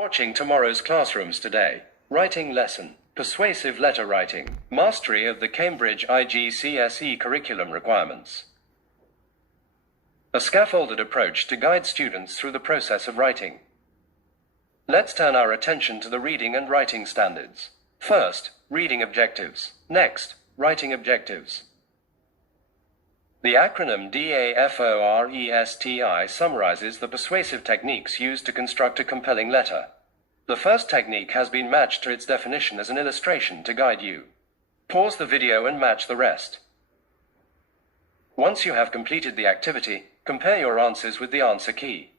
Watching tomorrow's classrooms today. Writing lesson. Persuasive letter writing. Mastery of the Cambridge IGCSE curriculum requirements. A scaffolded approach to guide students through the process of writing. Let's turn our attention to the reading and writing standards. First, reading objectives. Next, writing objectives. The acronym DAFORESTI summarizes the persuasive techniques used to construct a compelling letter. The first technique has been matched to its definition as an illustration to guide you. Pause the video and match the rest. Once you have completed the activity, compare your answers with the answer key.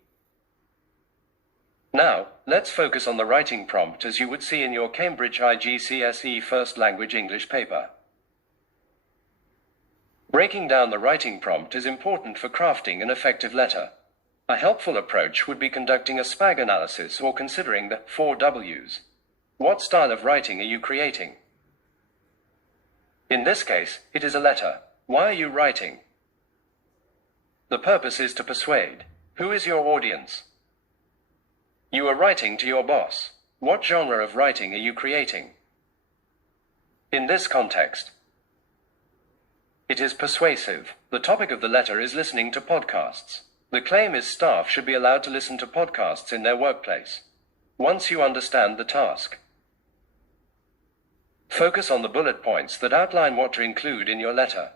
Now, let's focus on the writing prompt as you would see in your Cambridge IGCSE First Language English paper. Breaking down the writing prompt is important for crafting an effective letter. A helpful approach would be conducting a SPAG analysis or considering the 4 W's. What style of writing are you creating? In this case, it is a letter. Why are you writing? The purpose is to persuade. Who is your audience? You are writing to your boss. What genre of writing are you creating? In this context, it is persuasive. The topic of the letter is listening to podcasts. The claim is staff should be allowed to listen to podcasts in their workplace. Once you understand the task, focus on the bullet points that outline what to include in your letter.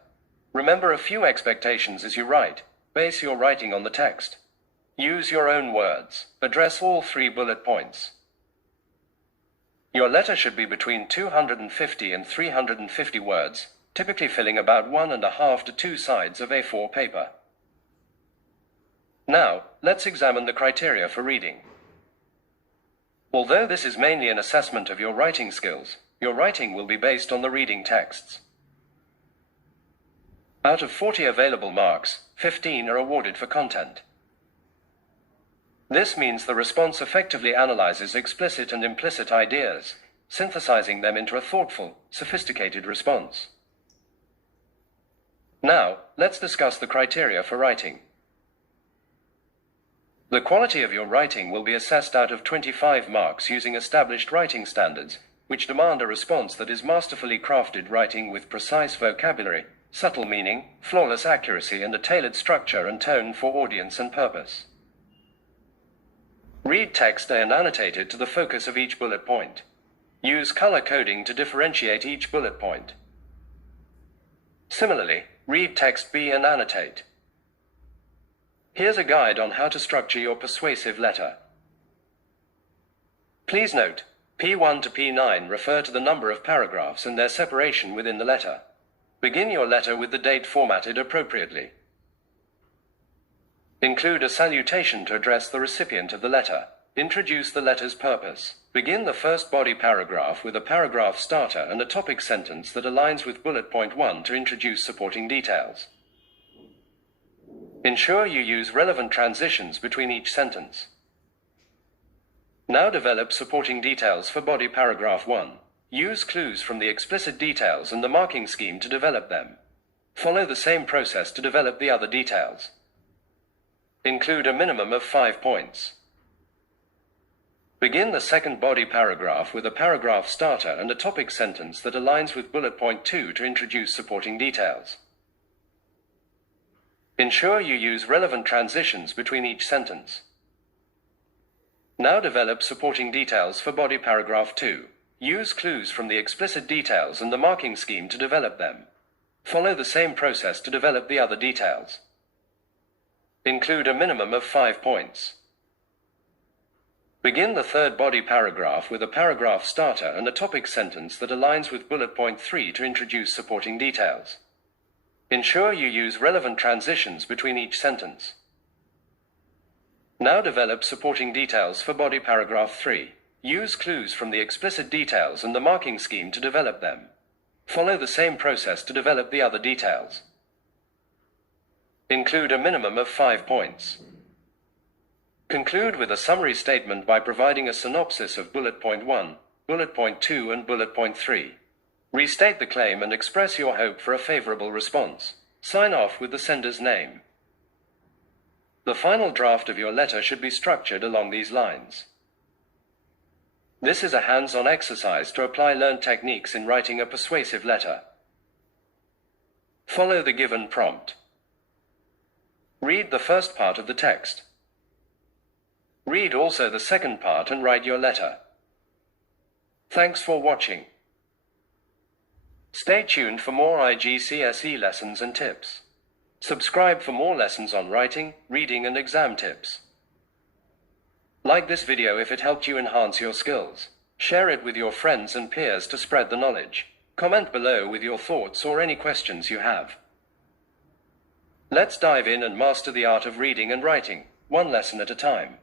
Remember a few expectations as you write. Base your writing on the text. Use your own words. Address all 3 bullet points. Your letter should be between 250 and 350 words, typically filling about 1.5 to 2 sides of A4 paper. Now, let's examine the criteria for reading. Although this is mainly an assessment of your writing skills, your writing will be based on the reading texts. Out of 40 available marks, 15 are awarded for content. This means the response effectively analyzes explicit and implicit ideas, synthesizing them into a thoughtful, sophisticated response. Now, let's discuss the criteria for writing. The quality of your writing will be assessed out of 25 marks using established writing standards, which demand a response that is masterfully crafted writing with precise vocabulary, subtle meaning, flawless accuracy, and a tailored structure and tone for audience and purpose. Read text and annotate it to the focus of each bullet point. Use color coding to differentiate each bullet point. Similarly, read text B and annotate. Here's a guide on how to structure your persuasive letter. Please note, P1 to P9 refer to the number of paragraphs and their separation within the letter. Begin your letter with the date formatted appropriately. Include a salutation to address the recipient of the letter. Introduce the letter's purpose. Begin the first body paragraph with a paragraph starter and a topic sentence that aligns with bullet point 1 to introduce supporting details. Ensure you use relevant transitions between each sentence. Now develop supporting details for body paragraph 1. Use clues from the explicit details and the marking scheme to develop them. Follow the same process to develop the other details. Include a minimum of 5 points. Begin the second body paragraph with a paragraph starter and a topic sentence that aligns with bullet point 2 to introduce supporting details. Ensure you use relevant transitions between each sentence. Now develop supporting details for body paragraph 2. Use clues from the explicit details and the marking scheme to develop them. Follow the same process to develop the other details. Include a minimum of 5 points. Begin the third body paragraph with a paragraph starter and a topic sentence that aligns with bullet point 3 to introduce supporting details. Ensure you use relevant transitions between each sentence. Now develop supporting details for body paragraph 3. Use clues from the explicit details and the marking scheme to develop them. Follow the same process to develop the other details. Include a minimum of 5 points. Conclude with a summary statement by providing a synopsis of bullet point 1, bullet point 2, and bullet point 3. Restate the claim and express your hope for a favorable response. Sign off with the sender's name. The final draft of your letter should be structured along these lines. This is a hands-on exercise to apply learned techniques in writing a persuasive letter. Follow the given prompt. Read the first part of the text. Read also the second part and write your letter. Thanks for watching. Stay tuned for more IGCSE lessons and tips. Subscribe for more lessons on writing, reading and exam tips. Like this video if it helped you enhance your skills. Share it with your friends and peers to spread the knowledge. Comment below with your thoughts or any questions you have. Let's dive in and master the art of reading and writing, one lesson at a time.